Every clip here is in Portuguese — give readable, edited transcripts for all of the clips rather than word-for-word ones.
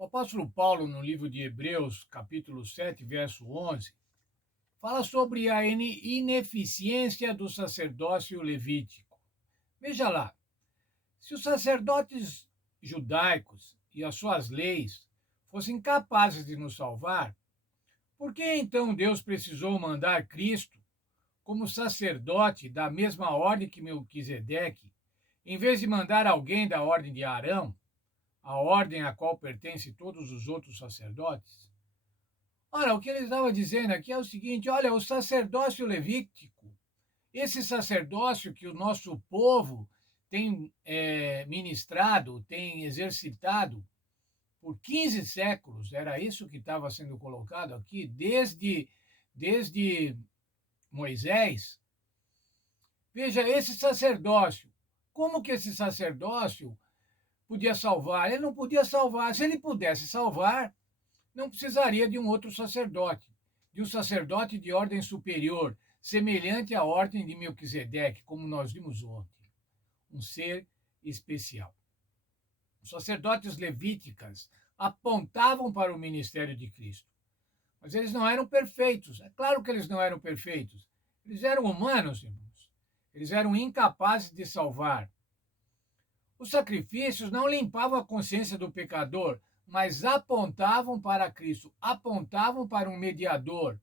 O apóstolo Paulo, no livro de Hebreus, capítulo 7, verso 11, fala sobre a ineficiência do sacerdócio levítico. Veja lá, se os sacerdotes judaicos e as suas leis fossem capazes de nos salvar, por que então Deus precisou mandar Cristo como sacerdote da mesma ordem que Melquisedeque, em vez de mandar alguém da ordem de Arão, a ordem a qual pertencem todos os outros sacerdotes? Ora, o que ele estava dizendo aqui é o seguinte: olha, o sacerdócio levítico, esse sacerdócio que o nosso povo tem ministrado, tem exercitado por 15 séculos, era isso que estava sendo colocado aqui, desde Moisés. Veja, esse sacerdócio, como que esse sacerdócio podia salvar? Ele não podia salvar. Se ele pudesse salvar, não precisaria de um outro sacerdote, de um sacerdote de ordem superior, semelhante à ordem de Melquisedeque, como nós vimos ontem, um ser especial. Os sacerdotes levíticas apontavam para o ministério de Cristo, mas eles não eram perfeitos. É claro que eles não eram perfeitos. Eles eram humanos, irmãos. Eles eram incapazes de salvar. Os sacrifícios não limpavam a consciência do pecador, mas apontavam para Cristo, apontavam para um mediador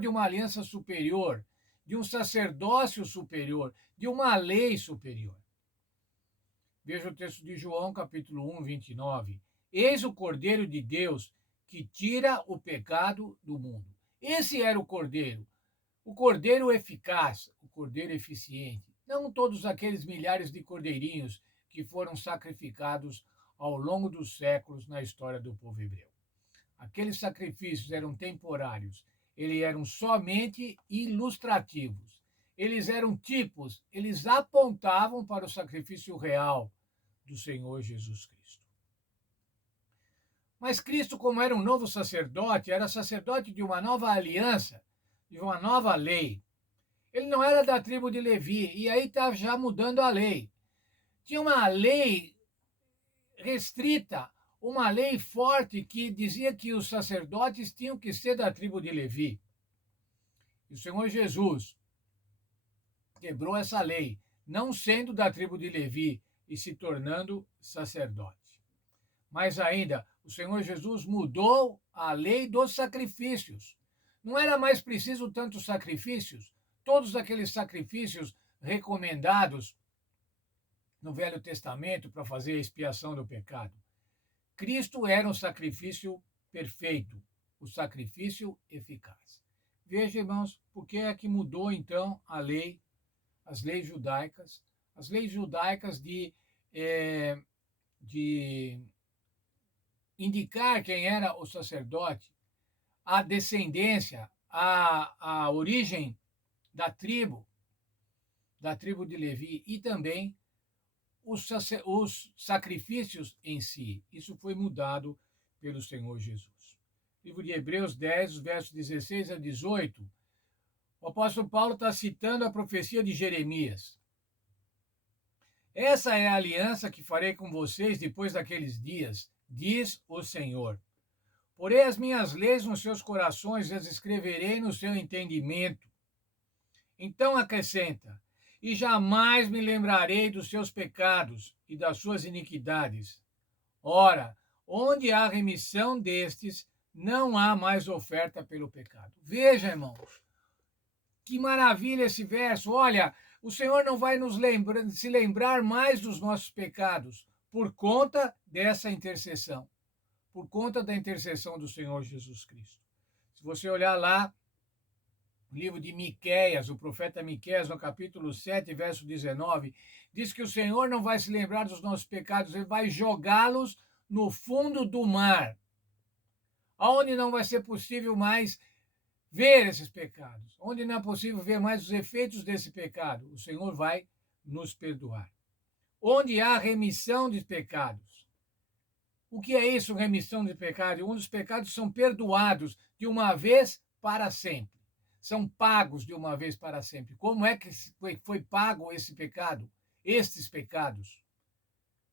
de uma aliança superior, de um sacerdócio superior, de uma lei superior. Veja o texto de João, capítulo 1, 29. Eis o Cordeiro de Deus que tira o pecado do mundo. Esse era o cordeiro eficaz, o cordeiro eficiente. Não todos aqueles milhares de cordeirinhos que foram sacrificados ao longo dos séculos na história do povo hebreu. Aqueles sacrifícios eram temporários, eles eram somente ilustrativos. Eles eram tipos, eles apontavam para o sacrifício real do Senhor Jesus Cristo. Mas Cristo, como era um novo sacerdote, era sacerdote de uma nova aliança, de uma nova lei. Ele não era da tribo de Levi, e aí está já mudando a lei. Tinha uma lei restrita, uma lei forte que dizia que os sacerdotes tinham que ser da tribo de Levi. E o Senhor Jesus quebrou essa lei, não sendo da tribo de Levi e se tornando sacerdote. Mas ainda, o Senhor Jesus mudou a lei dos sacrifícios. Não era mais preciso tantos sacrifícios, todos aqueles sacrifícios recomendados no Velho Testamento para fazer a expiação do pecado. Cristo era um sacrifício perfeito, o sacrifício eficaz. Veja, irmãos, por que é que mudou então a lei, as leis judaicas de indicar quem era o sacerdote, a descendência, a origem da tribo de Levi e também os sacrifícios em si. Isso foi mudado pelo Senhor Jesus. Livro de Hebreus 10, versos 16 a 18, o apóstolo Paulo está citando a profecia de Jeremias. Essa é a aliança que farei com vocês depois daqueles dias, diz o Senhor. Porei as minhas leis nos seus corações e as escreverei no seu entendimento. Então acrescenta: e jamais me lembrarei dos seus pecados e das suas iniquidades. Ora, onde há remissão destes, não há mais oferta pelo pecado. Veja, irmãos, que maravilha esse verso. Olha, o Senhor não vai se lembrar mais dos nossos pecados por conta dessa intercessão, por conta da intercessão do Senhor Jesus Cristo. Se você olhar lá, no livro de Miqueias, o profeta Miqueias, no capítulo 7, verso 19, diz que o Senhor não vai se lembrar dos nossos pecados, ele vai jogá-los no fundo do mar, onde não vai ser possível mais ver esses pecados, onde não é possível ver mais os efeitos desse pecado, o Senhor vai nos perdoar. Onde há remissão de pecados. O que é isso, remissão de pecados? Onde os pecados são perdoados de uma vez para sempre. São pagos de uma vez para sempre. Como é que foi pago esse pecado? Estes pecados?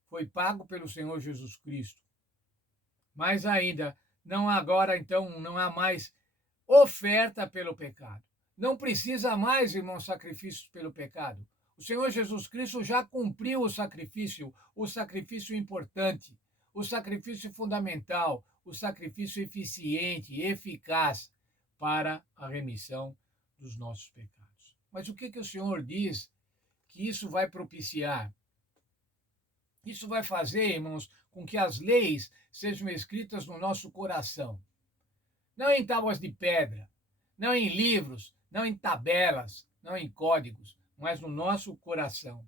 Foi pago pelo Senhor Jesus Cristo. Mais ainda, não agora então não há mais oferta pelo pecado. Não precisa mais, irmãos, sacrifícios pelo pecado. O Senhor Jesus Cristo já cumpriu o sacrifício importante, o sacrifício fundamental, o sacrifício eficiente, eficaz para a remissão dos nossos pecados. Mas o que o Senhor diz que isso vai propiciar? Isso vai fazer, irmãos, com que as leis sejam escritas no nosso coração. Não em tábuas de pedra, não em livros, não em tabelas, não em códigos, mas no nosso coração,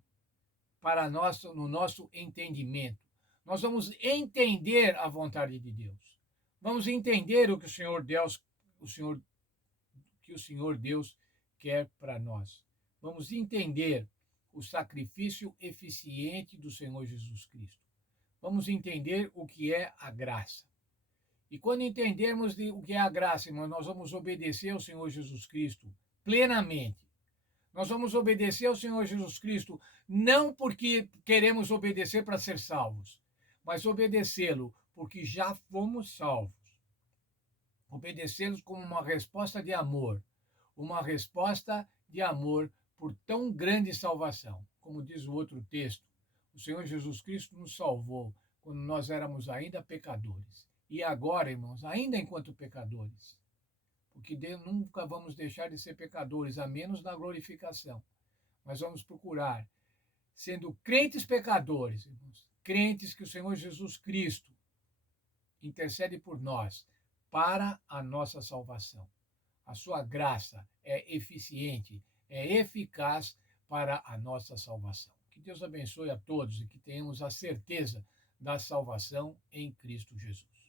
no nosso entendimento. Nós vamos entender a vontade de Deus. Vamos entender o que o Senhor Deus quer para nós. Vamos entender o sacrifício eficiente do Senhor Jesus Cristo. Vamos entender o que é a graça. E quando entendermos o que é a graça, irmãos, nós vamos obedecer ao Senhor Jesus Cristo plenamente. Nós vamos obedecer ao Senhor Jesus Cristo não porque queremos obedecer para ser salvos, mas obedecê-lo porque já fomos salvos. Obedecê-los como uma resposta de amor por tão grande salvação. Como diz o outro texto, o Senhor Jesus Cristo nos salvou quando nós éramos ainda pecadores. E agora, irmãos, ainda enquanto pecadores, porque nunca vamos deixar de ser pecadores, a menos na glorificação. Mas vamos procurar, sendo crentes pecadores, irmãos, crentes que o Senhor Jesus Cristo intercede por nós para a nossa salvação. A sua graça é eficiente, é eficaz para a nossa salvação. Que Deus abençoe a todos e que tenhamos a certeza da salvação em Cristo Jesus.